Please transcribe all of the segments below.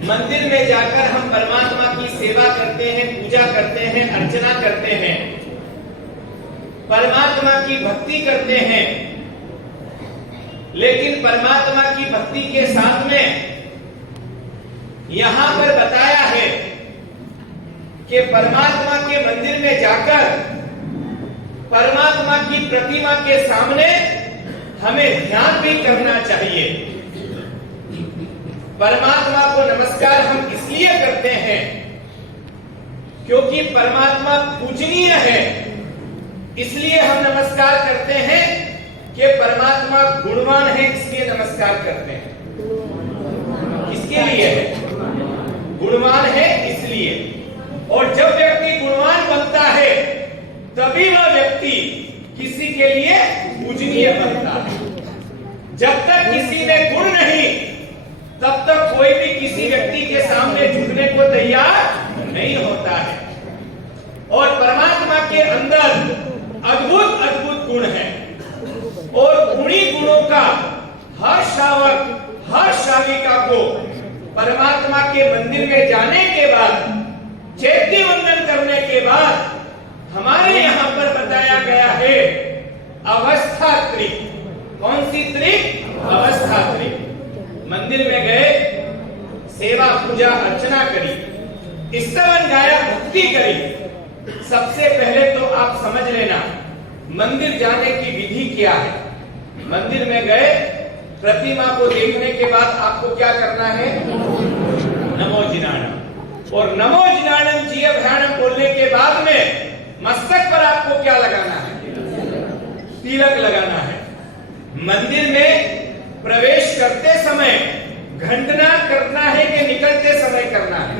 मंदिर में जाकर हम परमात्मा की सेवा करते हैं, पूजा करते हैं, अर्चना करते हैं, परमात्मा की भक्ति करते हैं। लेकिन परमात्मा की भक्ति के साथ में यहां पर बताया है कि परमात्मा के मंदिर में जाकर परमात्मा की प्रतिमा के सामने हमें ध्यान भी करना चाहिए। परमात्मा को नमस्कार हम इसलिए करते हैं क्योंकि परमात्मा पूजनीय है, इसलिए हम नमस्कार करते हैं कि परमात्मा गुणवान है, इसलिए नमस्कार करते हैं। किसके लिए है? गुणवान है इसलिए। और जब व्यक्ति गुणवान बनता है तभी वह व्यक्ति किसी के लिए पूजनीय बनता है। जब तक किसी में गुण नहीं तब तक कोई भी किसी व्यक्ति के सामने झुकने को तैयार नहीं होता है। और परमात्मा के अंदर अद्भुत अद्भुत गुण है और उन्हीं गुणों का हर श्रावक, हर श्राविका को परमात्मा के मंदिर में जाने के बाद, चैत्य वंदन करने के बाद हमारे यहां पर बताया गया है अवस्था त्रिक। कौन सी त्रिक? अवस्था त्रिक। मंदिर में गए, सेवा पूजा अर्चना करी, स्तवन गाया, भक्ति करी। सबसे पहले तो आप समझ लेना मंदिर जाने की विधि क्या है। मंदिर में गए, प्रतिमा को देखने के बाद आपको क्या करना है? नमो जिनाणम। और नमो जिनाणम जी अभ्याणम बोलने के बाद में मस्तक पर आपको क्या लगाना है? तिलक लगाना है। मंदिर में प्रवेश करते समय घंटनाद करना है कि निकलते समय करना है?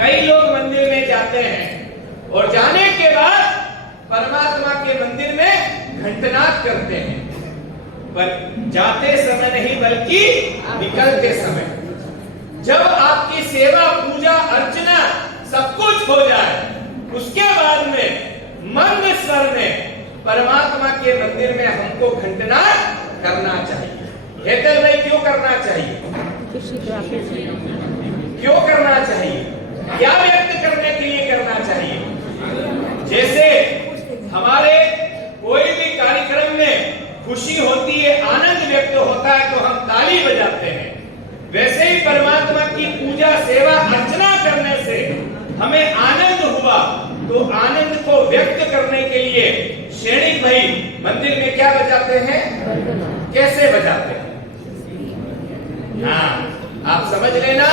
कई लोग मंदिर में जाते हैं और जाने के बाद परमात्मा के मंदिर में घंटनाद करते हैं, पर जाते समय नहीं बल्कि निकलते समय। जब आपकी सेवा पूजा अर्चना सब कुछ हो जाए उसके बाद में मंद स्वर में परमात्मा के मंदिर में हमको घंटनाद करना चाहिए। हेतल भाई, क्यों करना चाहिए? क्यों करना चाहिए? क्या व्यक्त करने के लिए करना चाहिए? जैसे हमारे कोई भी कार्यक्रम में खुशी होती है, आनंद व्यक्त होता है तो हम ताली बजाते हैं। वैसे ही परमात्मा की पूजा सेवा अर्चना करने से हमें आनंद हुआ तो आनंद को व्यक्त करने के लिए श्रेणिक भाई मंदिर में क्या बजाते हैं? कैसे बजाते हैं? हाँ, आप समझ लेना,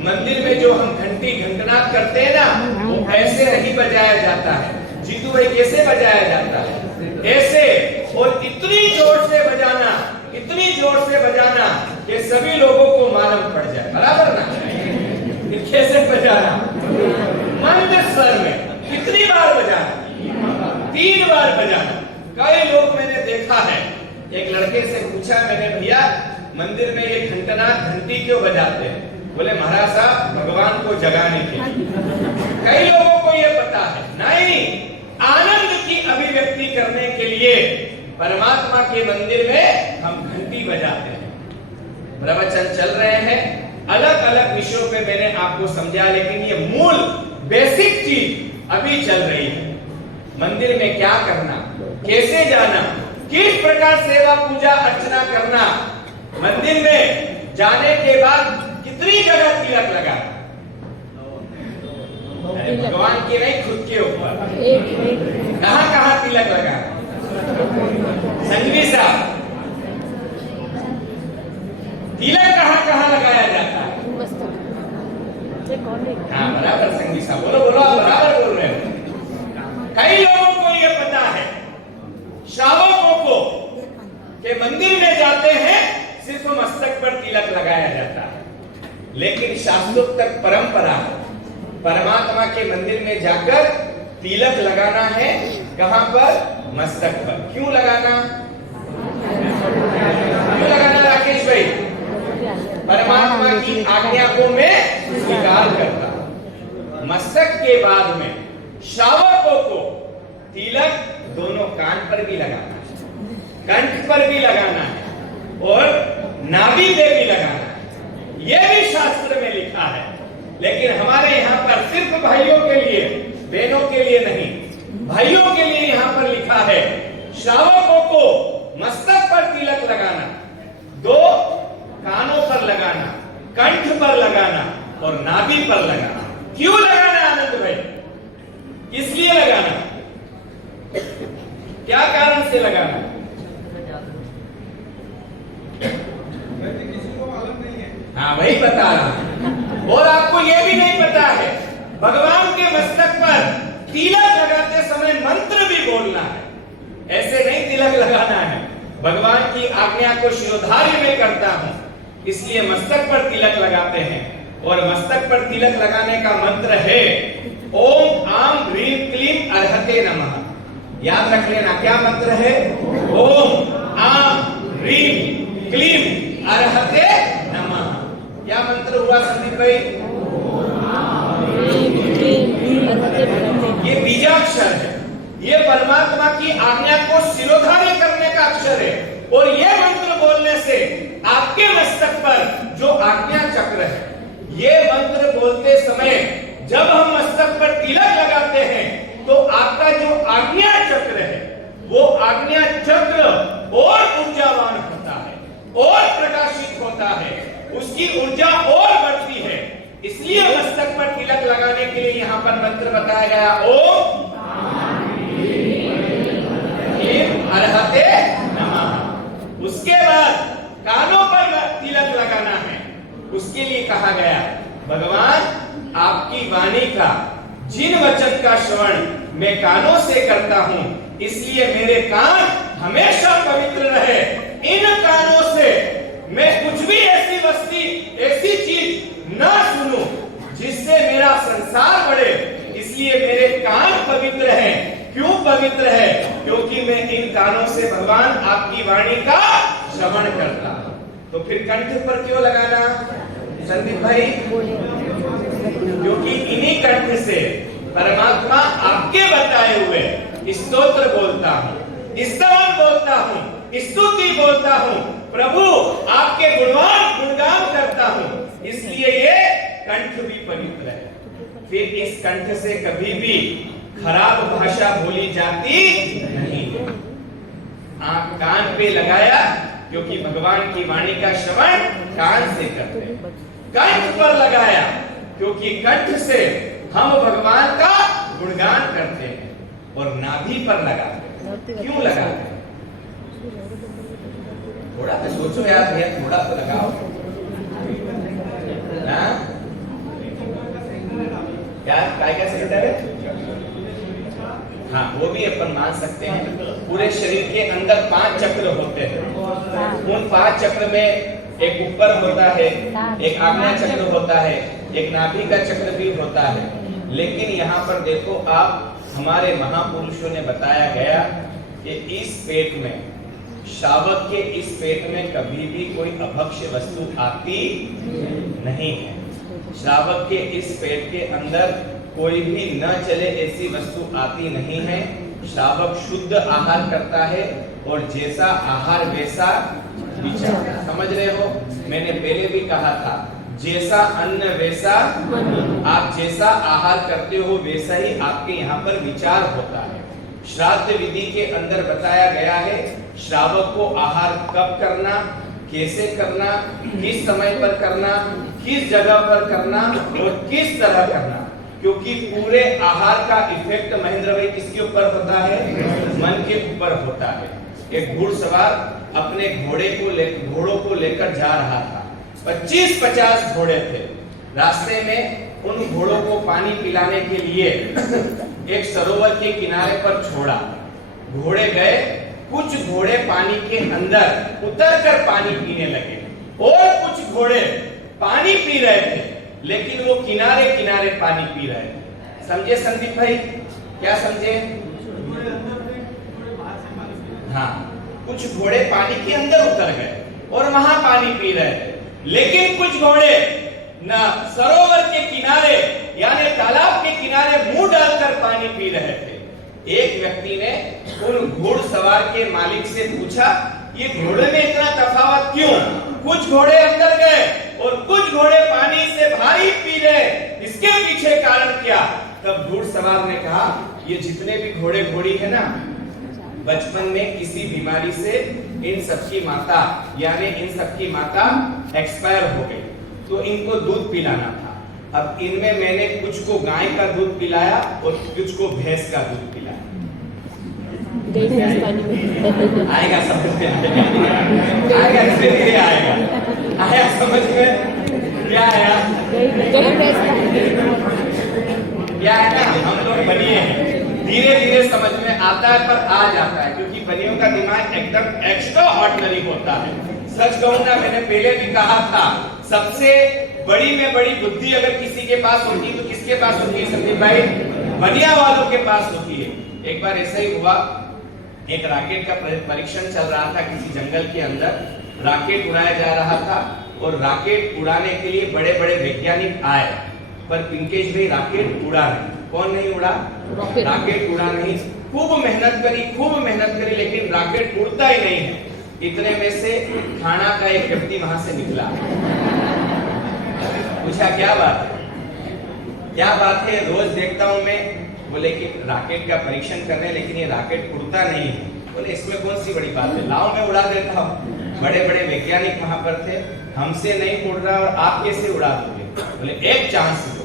मंदिर में जो हम घंटी घंटनाद करते हैं ना, वो ऐसे नहीं बजाया जाता है। जीतू भाई, कैसे बजाया जाता है? ऐसे, और इतनी जोर से बजाना, इतनी जोर से बजाना कि सभी लोगों को मालूम पड़ जाए। बराबर ना? कैसे बजाना? मंद स्वर में। कितनी बार बजाना? 3 बार बजाना। कई लोग मैंने देखा है, एक लड़के से पूछा मैंने, भैया मंदिर में ये घंटनाद घंटी क्यों बजाते हैं? बोले महाराज साहब, भगवान को जगाने के लिए। कई लोगों को ये पता है नहीं, आनंद की अभिव्यक्ति करने के लिए परमात्मा के मंदिर में हम घंटी बजाते हैं। प्रवचन चल रहे हैं, अलग अलग विषयों पे मैंने आपको समझा, लेकिन ये मूल बेसिक चीज अभी चल रही है। मंदिर में क्या करना, कैसे जाना, किस प्रकार सेवा पूजा अर्चना करना, मंदिर में जाने के बाद कितनी जगह तिलक लगा, भगवान के नहीं खुद के ऊपर कहां कहां तिलक लगा? संजवी साहब, तिलक कहां कहां लगाया जाता है? हाँ बराबर संजवी साहब, बोलो बोलो, आप बराबर बोल रहे हो। कई लोगों को यह पता है, श्रावकों को, कि मंदिर में जाते हैं सिर्फ मस्तक पर तिलक लगाया जाता है, लेकिन शास्त्रोक्त परंपरा परमात्मा के मंदिर में जाकर तिलक लगाना है। कहां पर? मस्तक पर। क्यों लगाना? क्यों लगाना राकेश भाई? परमात्मा की आज्ञा को मैं स्वीकार करता हूं। मस्तक के बाद में श्रावकों को तिलक दोनों कान पर भी लगाना है, कंठ पर भी लगाना है और नाभि पे भी लगाना है। यह भी शास्त्र में लिखा है, लेकिन हमारे यहाँ पर सिर्फ भाइयों के लिए, बहनों के लिए नहीं, भाइयों के लिए यहाँ पर लिखा है श्रावकों को मस्तक पर तिलक लगाना, 2 कानों पर लगाना, कंठ पर लगाना और नाभि पर लगाना। क्यों लगाना आनंद भाई? किस लिए लगाना? क्या कारण से लगाना? हाँ वही बता रहा हूं। और आपको यह भी नहीं पता है भगवान के मस्तक पर तिलक लगाते समय मंत्र भी बोलना है। ऐसे नहीं तिलक लगाना है, भगवान की आज्ञा को शिरोधार्य में करता हूं इसलिए मस्तक पर तिलक लगाते हैं। और मस्तक पर तिलक लगाने का मंत्र है ओम आम ह्रीं क्लीं अर्हते नमः। याद रख लेना, क्या मंत्र है? ओम आम ह्रीं क्लीं अर्हते नमः। क्या मंत्र हुआ संदीप भाई? ये बीजाक्षर है, ये परमात्मा की आज्ञा को शिरोधार्य करने का अक्षर है। और ये मंत्र बोलने से आपके मस्तक पर जो आज्ञा चक्र है, ये मंत्र बोलते समय जब हम मस्तक पर तिलक लगाते हैं तो आपका जो आज्ञा चक्र है वो आज्ञा चक्र और ऊर्जावान होता है और प्रकाशित होता है, उसकी ऊर्जा और बढ़ती है। इसलिए मस्तक पर तिलक लगाने के लिए यहाँ पर मंत्र बताया गया ओम अर्हते नमः। उसके बाद कानों पर तिलक लगाना है, उसके लिए कहा गया भगवान आपकी वाणी का, जिन वचन का श्रवण मैं कानों से करता हूं इसलिए मेरे कान हमेशा पवित्र रहे। इन कानों से मैं कुछ भी ऐसी चीज ना सुनूं जिससे मेरा संसार बढ़े, इसलिए मेरे कान पवित्र हैं। क्यों पवित्र है? क्योंकि मैं इन कानों से भगवान आपकी वाणी का श्रवण करता हूं। तो फिर कंठ पर क्यों लगाना संदीप भाई? क्योंकि इन्हीं कंठ से परमात्मा आपके बताए हुए स्तोत्र बोलता हूं, स्तवन बोलता हूं, स्तुति बोलता हूं, प्रभु आपके गुणगान करता हूं, इसलिए ये कंठ भी पवित्र है। फिर इस कंठ से कभी भी खराब भाषा बोली जाती नहीं है। आंख कान पे लगाया क्योंकि भगवान की वाणी का श्रवण कान से करते हैं। कंठ पर लगाया क्योंकि कंठ से हम भगवान का गुणगान करते हैं। और नाभि पर लगाते हैं। क्यों लगाते हैं? थोड़ा तो सोचो यार भैया, थोड़ा तो लगाओ ना। क्या सेक्रेटरी है? हाँ वो भी अपन मान सकते हैं। पूरे शरीर के अंदर 5 चक्र होते हैं। उन 5 चक्र में एक ऊपर होता है, एक आज्ञा चक्र होता है, एक नाभि का चक्र भी होता है। लेकिन यहाँ पर देखो आप, हमारे महापुरुषों ने बताया गया कि इस पेट में, शावक के इस पेट में कभी भी कोई अभक्ष्य वस्तु आती नहीं है। श्रावक के इस पेट के अंदर कोई भी न चले ऐसी वस्तु आती नहीं है। श्रावक शुद्ध आहार करता है और जैसा आहार वैसा विचार। समझ रहे हो? मैंने पहले भी कहा था जैसा अन्न वैसा, आप जैसा आहार करते हो वैसा ही आपके यहाँ पर विचार होता है। श्राद्ध विधि के अंदर बताया गया है श्रावक को आहार कब करना, कैसे करना, किस समय पर करना, किस जगह पर करना और किस तरह करना। क्योंकि पूरे आहार का इफेक्ट महेंद्र भाई किसके ऊपर होता है? मन के ऊपर होता है। एक घुड़सवार अपने घोड़ों को लेकर जा रहा था। 25-50 घोड़े थे। रास्ते में उन घोड़ों को पानी पिलाने के लिए एक सरोवर के किनारे पर छोड़ा। घोड़े गए, कुछ घोड़े पानी के अंदर उतरकर पानी पीने लगे और कुछ घोड़े पानी पी रहे थे लेकिन वो किनारे किनारे पानी पी रहे थे। समझे संदीप भाई? क्या समझे? हाँ, कुछ घोड़े पानी के अंदर उतर गए और वहां पानी पी रहे थे, लेकिन कुछ घोड़े ना सरोवर के किनारे यानी तालाब के किनारे मुंह डालकर पानी पी रहे थे। एक व्यक्ति ने उन घुड़सवार के मालिक से पूछा, ये घोड़े में इतना तफावत क्यों? कुछ घोड़े अंदर गए और कुछ घोड़े पानी पानी से भारी पी रहे, इसके पीछे कारण क्या? तब घुड़सवार ने कहा ये जितने भी घोड़े घोड़ी है ना, बचपन में किसी बीमारी से इन सबकी माता यानी इन सबकी माता एक्सपायर हो गई, तो इनको दूध पिलाना था। अब इनमें मैंने कुछ को गाय का दूध पिलाया और कुछ को भैंस का दूध पिलाया। आएगा समझ में, आएगा धीरे आएगा, आया समझ में? क्या आया? क्या है ना, हम लोग बनिए हैं, धीरे धीरे समझ में आता है, पर आ जाता है, क्योंकि बनियों का दिमाग एकदम एक्स्ट्रा ऑर्डिनरी होता है। सच कहूं ना, मैंने पहले भी कहा था, सबसे बड़ी में बड़ी बुद्धि अगर किसी के पास होती है तो किसके पास होती है संदीप भाई? बनिया वालों के पास होती है। एक बार ऐसा ही हुआ, एक रॉकेट का परीक्षण चल रहा था किसी जंगल के अंदर, रॉकेट उड़ाया जा रहा था और रॉकेट उड़ाने के लिए बड़े बड़े वैज्ञानिक आए, पर पिंकेश भाई रॉकेट उड़ा नहीं। कौन नहीं उड़ा? रॉकेट उड़ा नहीं। खूब मेहनत करी, लेकिन रॉकेट उड़ता ही नहीं है। इतने में से थाना का एक व्यक्ति वहां से निकला, पूछा क्या बात है, क्या बात है? रोज देखता हूं मैं, बोले कि रॉकेट का परीक्षण कर रहे हैं लेकिन ये रॉकेट उड़ता नहीं है। बोले इसमें कौन सी बड़ी बात है, लाओ मैं उड़ा देता हूँ। बड़े बड़े वैज्ञानिक वहां पर थे, हमसे नहीं उड़ रहा और आप कैसे उड़ा दोगे? बोले एक चांस दो।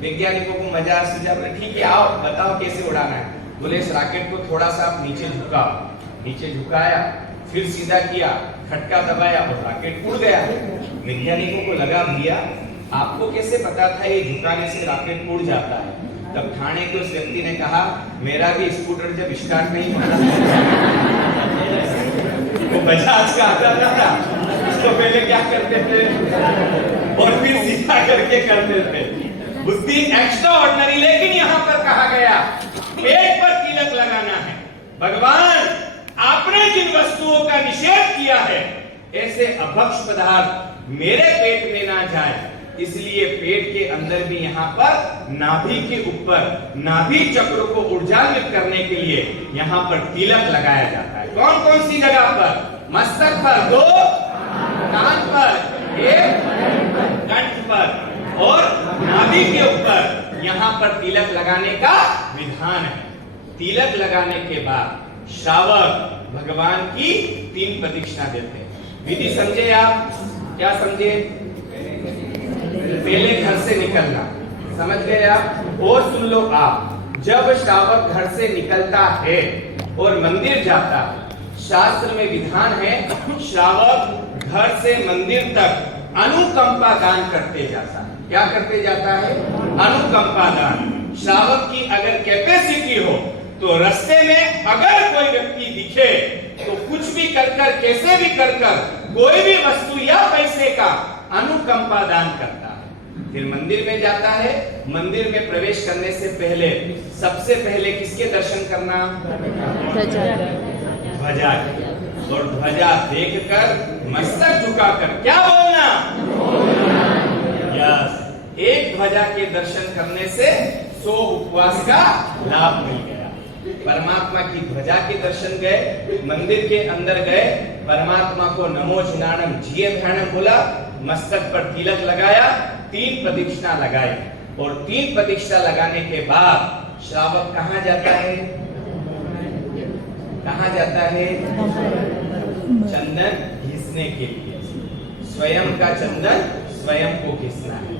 वैज्ञानिकों को मजा सूझा, बोले ठीक है आओ बताओ कैसे उड़ाना है। बोले इस रॉकेट को थोड़ा सा आप नीचे झुकाओ। नीचे झुकाया, फिर सीधा किया, खटका दबाया और रॉकेट उड़ गया। वैज्ञानिकों को लगा भैया आपको कैसे पता था ये झुकाने से रॉकेट उड़ जाता है? तब थाने के उस व्यक्ति ने कहा मेरा भी स्कूटर जब स्टार्ट नहीं होता वो बजाज का आता था, उसको पहले क्या करते थे और फिर सीधा करके करते थे। बुद्धि एक्स्ट्रा ऑर्डिनरी। लेकिन यहाँ पर कहा गया पेट पर तिलक लगाना है। भगवान आपने जिन वस्तुओं का निषेध किया है, ऐसे अभक्ष पदार्थ मेरे पेट में ना जाए, इसलिए पेट के अंदर भी यहाँ पर नाभि के ऊपर नाभि चक्र को ऊर्जान्वित करने के लिए यहाँ पर तिलक लगाया जाता है। कौन कौन सी जगह पर? मस्तक पर 2, कान पर 1, कंठ पर और नाभि के ऊपर यहाँ पर तिलक लगाने का विधान है। तिलक लगाने के बाद श्रावक भगवान की 3 प्रदक्षिणा देते हैं। विधि समझे आप? क्या समझे? पहले घर से निकलना, समझ गए आप? और सुन लो आप, जब श्रावक घर से निकलता है और मंदिर जाता है, शास्त्र में विधान है श्रावक घर से मंदिर तक अनुकंपा दान करते जाता है। क्या करते जाता है? अनुकंपा दान। श्रावक की अगर कैपेसिटी हो तो रास्ते में अगर कोई व्यक्ति दिखे तो कुछ भी कर कैसे भी कर कोई भी वस्तु या पैसे का अनुकंपा दान करता है। फिर मंदिर में जाता है, मंदिर में प्रवेश करने से पहले सबसे पहले किसके दर्शन करना? ध्वजा। और ध्वजा देखकर मस्तक झुकाकर क्या बोलना? यस। एक ध्वजा के दर्शन करने से 100 उपवास का लाभ मिल गया। परमात्मा की ध्वजा के दर्शन गए, मंदिर के अंदर गए, परमात्मा को नमो जिनानम जिये ध्यानम बोला, मस्तक पर तिलक लगाया, 3 प्रदक्षिणा लगाई और 3 प्रदक्षिणा लगाने के बाद श्रावक कहाँ जाता है? कहाँ जाता है? चंदन घिसने के लिए। स्वयं का चंदन स्वयं को घिसना है।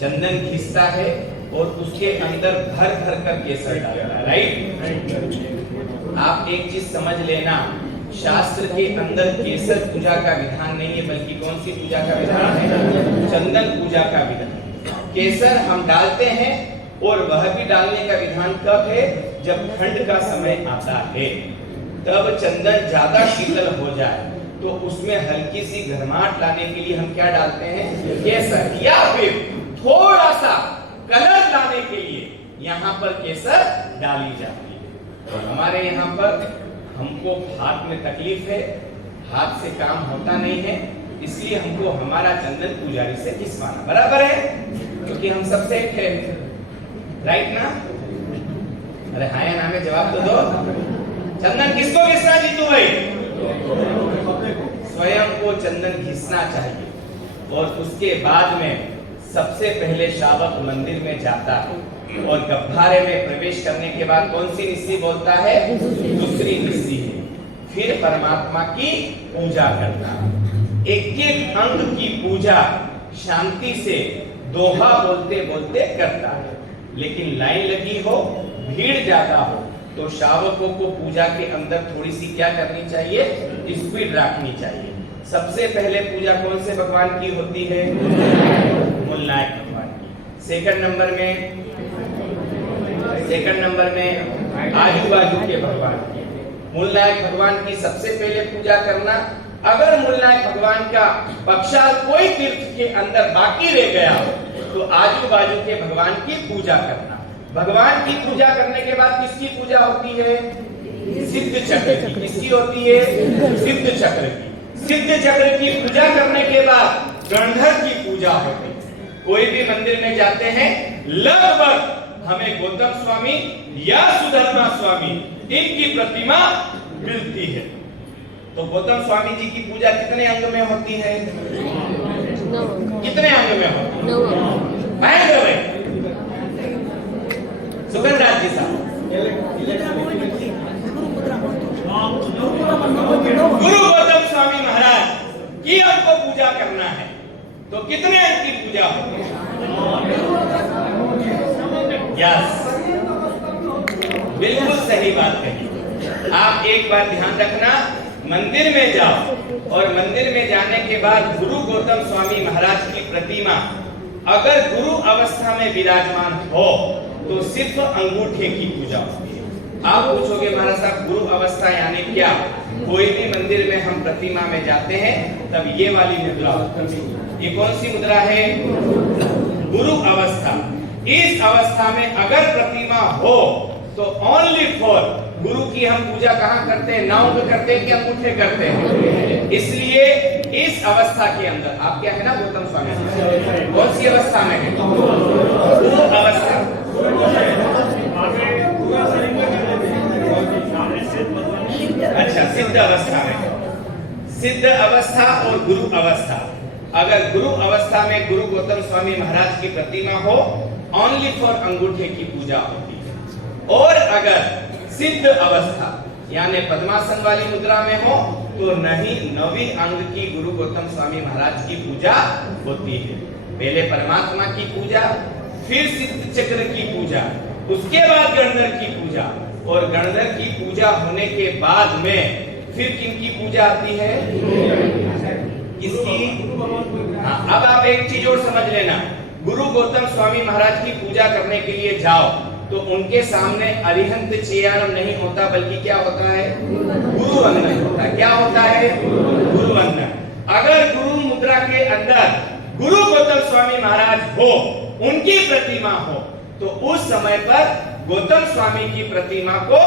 चंदन घिसता है और उसके अंदर भर भर कर केसर डालता है। राइट? आप एक चीज समझ लेना, शास्त्र के अंदर केसर पूजा का विधान नहीं है, बल्कि कौन सी पूजा का विधान है? चंदन पूजा का विधान। केसर हम डालते हैं और वह भी डालने का विधान कब है? जब ठंड का समय आता है, तब चंदन ज्यादा शीतल हो जाए तो उसमें हल्की सी गर्माहट लाने के लिए हम क्या डालते हैं? केसर। या फिर थोड़ा सा कलर लाने के लिए यहाँ पर केसर डाली जाती है। और हमारे यहाँ पर हमको हाथ में तकलीफ है, हाथ से काम होता नहीं है, इसलिए हमको हमारा चंदन पुजारी से घिसवाना। बराबर है? क्योंकि हम सबसे एक है। राइट ना? अरे हाँ या ना में जवाब तो दो। चंदन किसको घिसना जीतू भाई? स्वयं को चंदन घिसना चाहिए और उसके बाद में सबसे पहले श्रावक मंदिर में जाता है और गह्वारे में प्रवेश करने के बाद कौन सी निस्सी बोलता है? दूसरी निस्सी है। फिर परमात्मा की पूजा करना, एक एक अंग की पूजा शांति से दोहा बोलते बोलते करता है। लेकिन लाइन लगी हो, भीड़ ज्यादा हो, तो श्रावकों को पूजा के अंदर थोड़ी सी क्या करनी चाहिए? स्पीड रखनी चाहिए। सबसे पहले पूजा कौन से भगवान की होती है? मूलनायक भगवान की। सेकंड नंबर में आजू बाजू के भगवान की। मूलनायक भगवान की सबसे पहले पूजा करना। अगर मूलनायक भगवान का पक्षाल कोई तीर्थ के अंदर बाकी रह गया हो तो आजू बाजू के भगवान की पूजा करना। भगवान की पूजा करने के बाद किसकी पूजा होती है? सिद्ध चक्र की। किसकी होती है? सिद्ध चक्र की। सिद्ध चक्र की पूजा करने के बाद गणधर की पूजा होती है। कोई भी मंदिर में जाते हैं, लगभग हमें गौतम स्वामी या सुधर्मा स्वामी इनकी प्रतिमा मिलती है। तो गौतम स्वामी जी की पूजा कितने अंग में होती है? कितने अंग में होती है? सुगंधराज जी साहब, गुरु गौतम स्वामी महाराज की आपको पूजा करना है तो कितने अंग की पूजा होती है? यस, बिल्कुल सही बात कही। आप एक बार ध्यान रखना, मंदिर में जाओ और मंदिर में जाने के बाद गुरु गौतम स्वामी महाराज की प्रतिमा अगर गुरु अवस्था में विराजमान हो तो सिर्फ अंगूठे की पूजा होती है। आप पूछोगे महाराज साहब गुरु अवस्था यानी क्या? कोई भी मंदिर में हम प्रतिमा में जाते हैं तब ये वाली मुद्रा होती है। ये कौन सी मुद्रा है? गुरु अवस्था। इस अवस्था में अगर प्रतिमा हो तो ओनली फॉर गुरु की हम पूजा कहाँ करते हैं? नाव में करते हैं कि अंगूठे करते हैं? इसलिए इस अवस्था के अंदर आप क्या है ना गौतम स्वामी, कौन सी अवस्था में है? गुरु अवस्था। अच्छा, सिद्ध अवस्था में। सिद्ध अवस्था और गुरु अवस्था। अगर गुरु अवस्था में गुरु गौतम स्वामी महाराज की प्रतिमा हो, ओनली फॉर अंगूठे की पूजा होती है। और अगर सिद्ध अवस्था यानी पद्मासन वाली मुद्रा में हो तो नहीं, नवी अंग की गुरु गौतम स्वामी महाराज की पूजा होती है। पहले परमात्मा की पूजा, फिर सिद्ध चक्र की पूजा, उसके बाद गणधर की पूजा, और गणधर की पूजा होने के बाद में फिर किनकी पूजा आती है? इसकी। अब आप एक चीज और समझ लेना, गुरु गौतम स्वामी महाराज की पूजा करने के लिए जाओ तो उनके सामने अरिहंत चेयानम नहीं होता, बल्कि क्या होता है? गुरु वंदन होता है। क्या होता है? गुरु वंदन। अगर गुरु मुद्रा के अंदर गुरु गौतम स्वामी महाराज हो, उनकी प्रतिमा हो, तो उस समय पर गौतम स्वामी की प्रतिमा को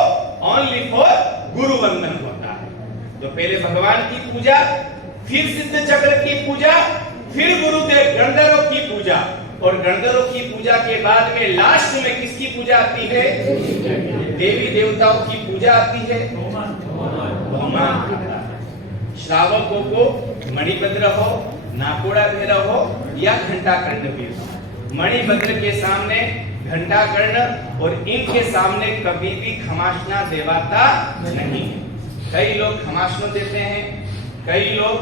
ओनली फॉर गुरु वंदन होता है। तो पहले भगवान की पूजा, फिर सिद्ध चक्र की पूजा, फिर गुरुदेव गणधरों की पूजा, और गणधरों की पूजा के बाद में लास्ट में किसकी पूजा आती है? देवी देवताओं की पूजा आती है। श्रावकों को मणिभद्र हो, नाकोड़ा भैरव हो या घंटाकर्ण भी हो, मणिभद्र के सामने घंटाकर्ण और इनके सामने कभी भी खमासना देवता नहीं है। कई लोग खमासना देते हैं, कई लोग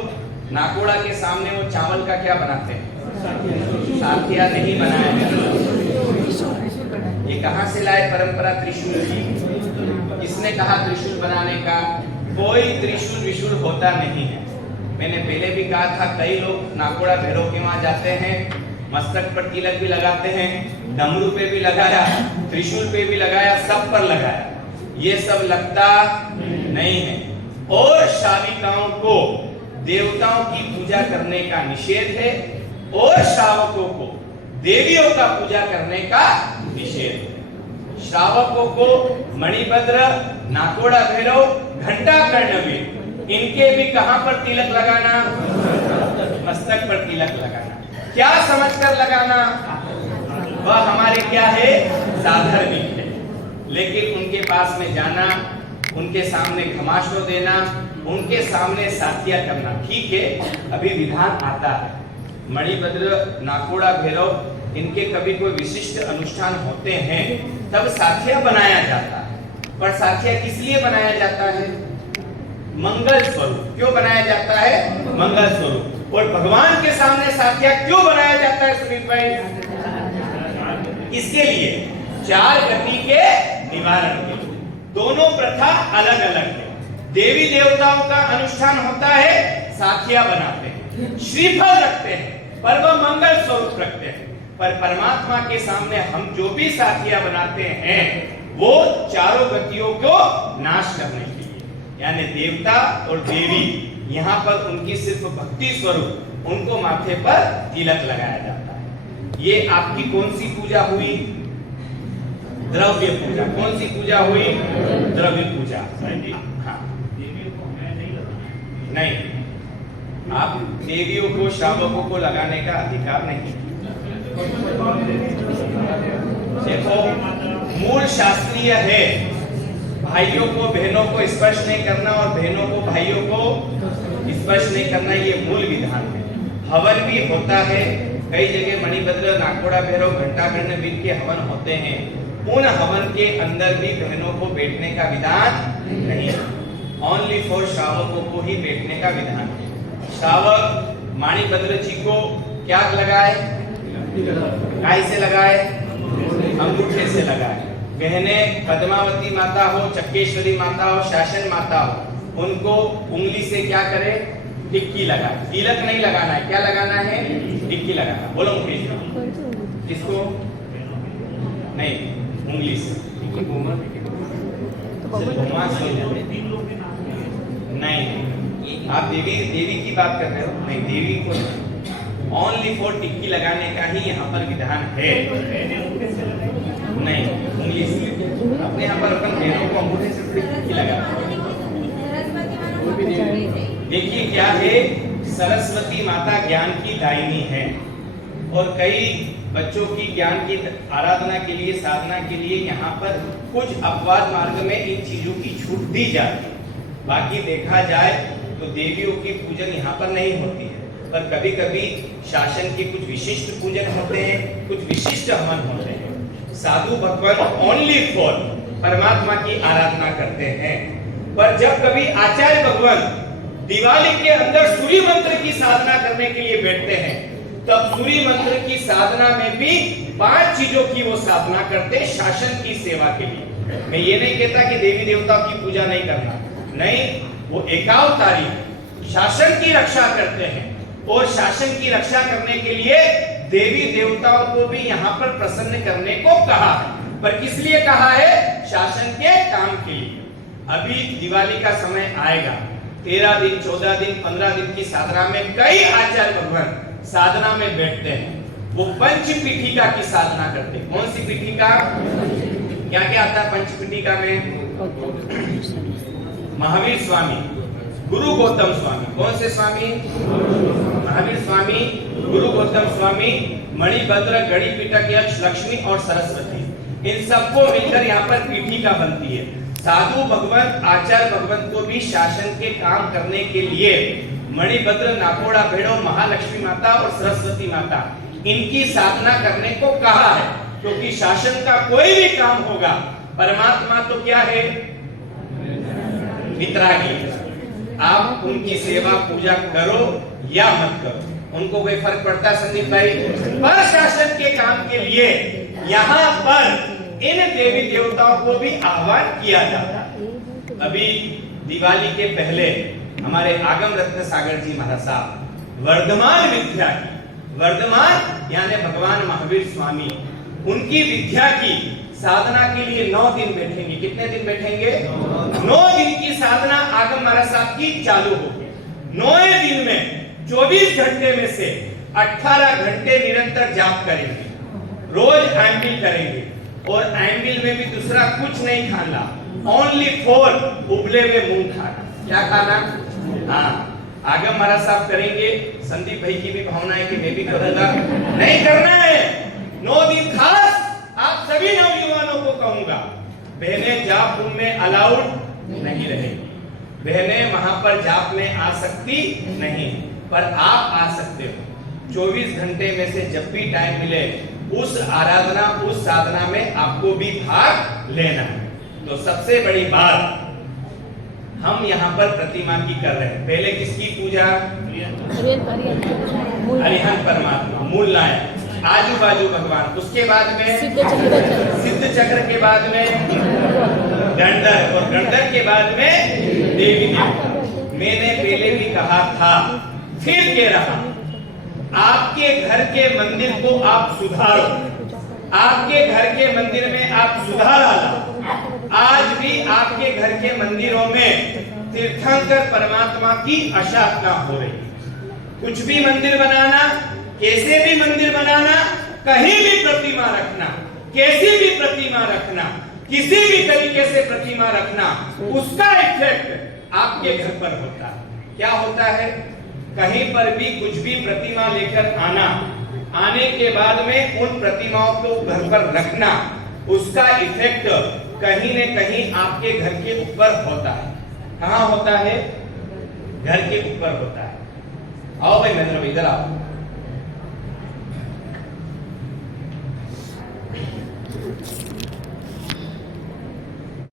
नाकोड़ा के सामने वो चावल का क्या बनाते हैं? साथिया नहीं बनाया। ये कहां से लाए परंपरा त्रिशूल की? किसने कहा त्रिशूल बनाने का? कोई त्रिशूल विशूल होता नहीं है। मैंने पहले भी कहा था, कई लोग नाकोड़ा भैरव के वहां जाते हैं, मस्तक पर तिलक भी लगाते हैं, डमरू पे भी लगाया, त्रिशूल पे भी लगाया, सब पर लगाया। ये सब लगता नहीं है। और श्राविकाओं को देवताओं की पूजा करने का निषेध है और श्रावकों को देवियों का पूजा करने का निषेध है। श्रावकों को मणिभद्र, नाकोड़ा भैरव, घंटाकर्ण भी, इनके भी कहां पर तिलक लगाना? मस्तक पर तिलक लगाना। क्या समझकर लगाना? वह हमारे क्या है? साधर्मिक है। लेकिन उनके पास में जाना, उनके सामने घमाशो देना, उनके सामने साथिया करना, ठीक है, अभी विधान आता है, मणिभद्र, नाकोड़ा भैरव इनके कभी कोई विशिष्ट अनुष्ठान होते हैं तब साथिया बनाया जाता है। पर साथिया किस लिए बनाया जाता है? मंगल स्वरूप। क्यों बनाया जाता है? मंगल स्वरूप। और भगवान के सामने साथिया क्यों बनाया जाता है सुमित भाई? इसके लिए 4 गति के निवारण के लिए। दोनों प्रथा अलग अलग है। देवी देवताओं का अनुष्ठान होता है, साथिया बनाते हैं, श्रीफल रखते हैं, पर वह मंगल स्वरूप रखते हैं। पर परमात्मा के सामने हम जो भी साथिया बनाते हैं वो चारों गतियों को नाश करने के लिए, यानी देवता और देवी, यहाँ पर उनकी सिर्फ भक्ति स्वरूप उनको माथे पर तिलक लगाया जाता है। ये आपकी कौन सी पूजा हुई? द्रव्य पूजा। कौन सी पूजा हुई? द्रव्य पूजा। हाँ, नहीं, आप देवियों को, श्रावकों को लगाने का अधिकार नहीं। देखो, मूल शास्त्रीय है, भाइयों को बहनों को स्पर्श नहीं करना और बहनों को भाइयों को स्पर्श नहीं करना, ये मूल विधान है। हवन भी होता है, कई जगह मणिभद्र, नाकोड़ा भैरव, घंटाकर्ण बीज के हवन होते हैं। उन हवन के अंदर भी बहनों को बैठने का विधान नहीं, ओनली फॉर श्रावकों को ही बैठने का विधान है। श्रावक मणिभद्र जी को क्या लगाए? काय से लगाए? अंगूठे से लगाए। बहने पद्मावती माता हो, चक्केश्वरी माता हो, शासन माता हो, उनको उंगली से क्या करे? टिक्की लगाए। तिलक नहीं लगाना है, क्या लगाना है? टिक्की लगाना। बोलो मुकेश, किसको? नहीं, उंगली से। नहीं, आप देवी की बात कर रहे हो? नहीं, देवी को ओनली फॉर टिक्की लगाने का ही यहाँ पर विधान है। नहीं, उंगली से। अपने यहाँ पर अपन बहनों को अंगूठे से टिक्की लगा। देखिए क्या है, सरस्वती माता ज्ञान की दायिनी है और कई बच्चों की ज्ञान की आराधना के लिए, साधना के लिए यहाँ पर कुछ अपवाद मार्ग में इन चीजों की छूट दी जाती है। बाकी देखा जाए तो देवियों की पूजन यहाँ पर नहीं होती है, पर कभी कभी शासन के कुछ विशिष्ट पूजन होते हैं, कुछ विशिष्ट हवन होते हैं। साधु भगवान ओनली फॉर परमात्मा की आराधना करते हैं। पर जब कभी आचार्य भगवान दिवाली के अंदर सूर्य मंत्र की साधना करने के लिए बैठते हैं, तब सूर्य मंत्र की साधना में भी 5 चीजों की वो साधना करते हैं शासन की सेवा के लिए। मैं ये नहीं कहता कि देवी देवताओं की पूजा नहीं करना, नहीं, वो एकावतारी शासन की रक्षा करते हैं और शासन की रक्षा करने के लिए देवी देवताओं को भी यहाँ पर प्रसन्न करने को कहा है। पर किस लिए कहा है? शासन के काम के लिए। अभी दिवाली का समय आएगा, 13 दिन, 14 दिन, 15 दिन की साधना में कई आचार्य भगवान साधना में बैठते हैं। वो पंच पीठिका की साधना करते हैं। कौन सी पीठिका? क्या क्या आता है पंच पीठिका में? महावीर स्वामी, गुरु गौतम स्वामी। कौन से स्वामी? महावीर स्वामी, गुरु गौतम स्वामी, मणिभद्र, गणिपीठक यक्ष, लक्ष्मी और सरस्वती, इन सबको मिलकर यहाँ पर पीठिका बनती है। साधु भगवान, आचार्य भगवान को भी शासन के काम करने के लिए मणिभद्र, नाकोड़ा भैरव, महालक्ष्मी माता और सरस्वती माता, इनकी साधना करने को कहा है। क्योंकि शासन का कोई भी काम होगा, परमात्मा तो क्या है? वितरागी। आप उनकी सेवा पूजा करो या मत करो, उनको कोई फर्क पड़ता है संदीप भाई? पर शासन के काम के लिए यहाँ पर इन देवी देवताओं को भी आह्वान किया जाता है। अभी दिवाली के पहले हमारे आगम रत्न सागर जी महाराज साहब वर्धमान विद्या की, वर्धमान यानी भगवान महावीर स्वामी, उनकी विद्या की साधना के लिए 9 दिन बैठेंगे। कितने दिन बैठेंगे? 9 दिन की साधना आगम महाराज साहब की चालू होगी। 9 दिन में 24 घंटे में से 18 घंटे निरंतर जाप करेंगे, रोज एम्बिल करेंगे और एम्बिल में भी दूसरा कुछ नहीं खाना, ओनली फॉर उबले हुए मूंग खाना। क्या खाना? हाँ, आगम महाराज साहब करेंगे। संदीप भाई की भी भावना है कि मैं भी करूंगा। नहीं करना है। 9 दिन खास आप सभी नौजवानों को कहूंगा, बहनें जाप रूम में अलाउड नहीं रहेगी। बहनें वहां पर जाप में आ सकती नहीं, पर आप आ सकते हो। 24 घंटे में से जब भी टाइम मिले उस आराधना, उस साधना में आपको भी भाग लेना है। तो सबसे बड़ी बात हम यहाँ पर प्रतिमा की कर रहे हैं। पहले किसकी पूजा? अरिहंत परमात्मा, मूल नायक, आजू बाजू भगवान, उसके बाद में सिद्ध चक्र के बाद में गंडर, और गंडर के बाद में देवी देवता। मैंने पहले भी कहा था, फिर कह रहा, आपके घर के मंदिर को आप सुधारो, आपके घर के मंदिर में आप सुधार लाओ। आज भी आपके घर के मंदिरों में तीर्थंकर परमात्मा की आराधना हो रही है। कुछ भी मंदिर बनाना, कैसे भी मंदिर बनाना, कहीं भी प्रतिमा रखना, कैसी भी प्रतिमा रखना, किसी भी तरीके से प्रतिमा रखना, उसका इफेक्ट आपके घर पर होता है। क्या होता है? कहीं पर भी कुछ भी प्रतिमा लेकर आना, आने के बाद में उन प्रतिमाओं को घर पर रखना, उसका इफेक्ट कहीं न कहीं आपके घर के ऊपर होता है। कहाँ होता है? घर के ऊपर होता है। आओ भाई महेंद्र भाई इधर आओ।